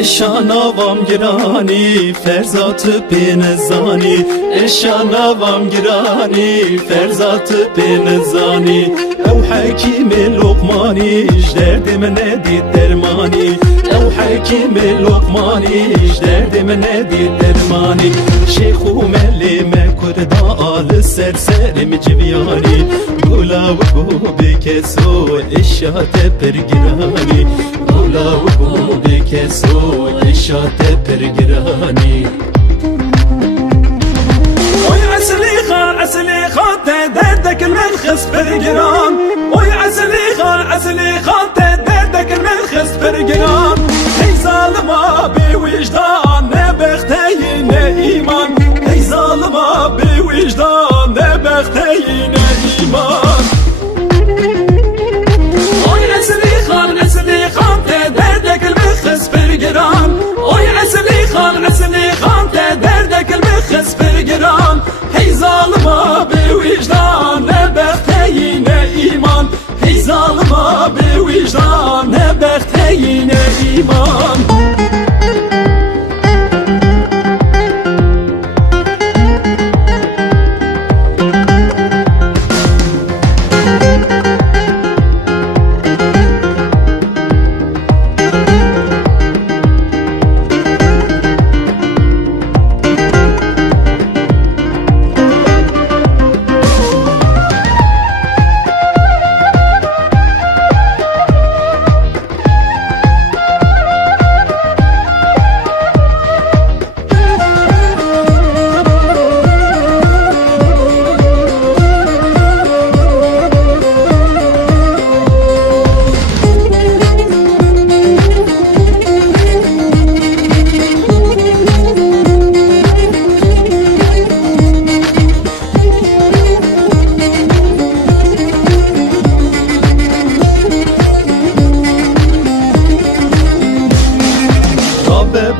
اشاناوام گرانی فرزات بینزانی اشاناوام گرانی فرزات بینزانی او حکیم لقمانیش درد من ندید درمانی او حکیم لقمانیش درد من ندید درمانی شیخ و ملی مکردا آل سرسرم جویانی گولا و گو بکسو اشات پرگرانی گولا و گو بکسو اشات پرگرانی وی عسلی خان دردك المنخس برقران وی عسلی خان دردك المنخس برقران هی ظالما بی وجدان نبختین ایمان هی ظالما بی وجدان نبختین ایمان وی عسلی خان دردك المنخس برقران وی عسلی خان دردك المنخس برقران هی ظالما بی وجدان نبختین ایمان هی ظالما بی وجدان نبختین ایمان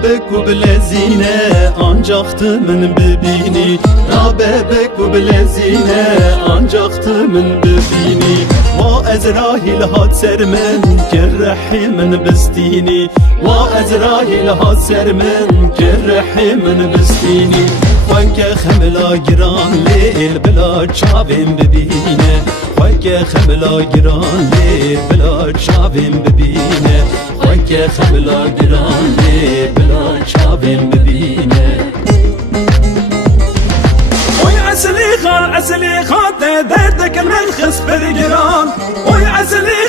بک بلزینه آنجاخت من ببینی را بک بلزینه آنجاخت من ببینی و ازراهیل هات سر من جرحی من بستینی و ازراهیل هات سر من جرحی من بستینی وانک خملا گران لیل بلا چاویم ببینه وانک خملا گران لیل بلا چاویم ببینه وانک خملا گران لیل بلا چاویم ببینه وی عسلی خان دردك المنخس برقران وی عسلی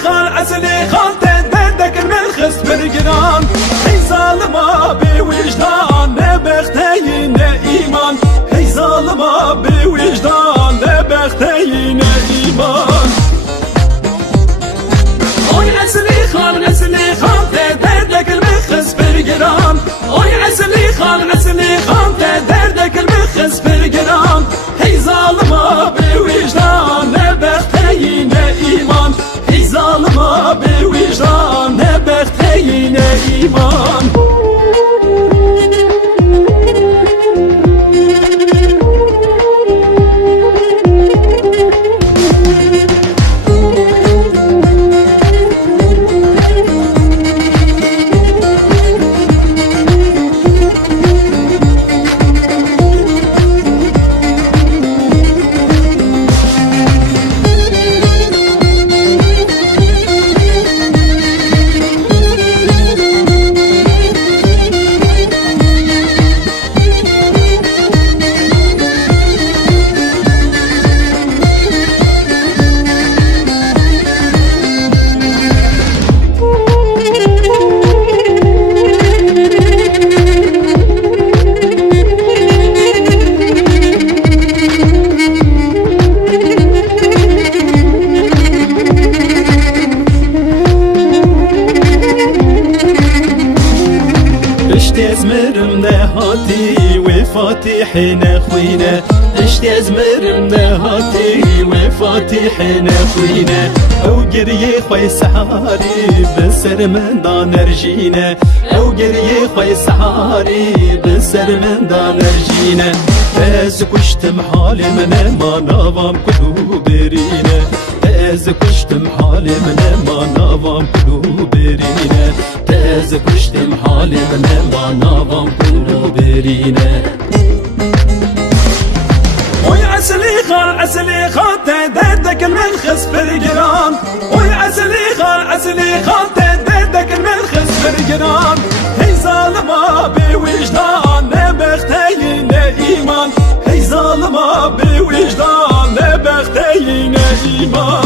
خان دردك المنخس برقران هی ظالما بی وجدان نبختین ایمان هی ظالما بی وجدان نبختین ایمان وی عسلی خان دردك المنخس برقران وی عسلی خان دردك المنخس برقران هی ظالما بی وجدان نبختین ایمان هی ظالما بی وجدان نبختین ایمان ازمرم نهاتی و فاتح نخوینه اشتی ازمرم نهاتی و فاتح نخوینه او گریه خوی سحاری بسر من دانرجینه او گریه خوی سحاری بسر من دانرجینه از کشتم حال من ما نوام کلو برینه از کشتم حال من ما نوام کلو برینه از کشتم حال من با ناوام کلو برینه وی اصلی خان دردك المنخس برقران وی اصلی خان دردك المنخس برقران هی ظالما بوجدان نبختين ایمان هی ظالما بوجدان نبختين ایمان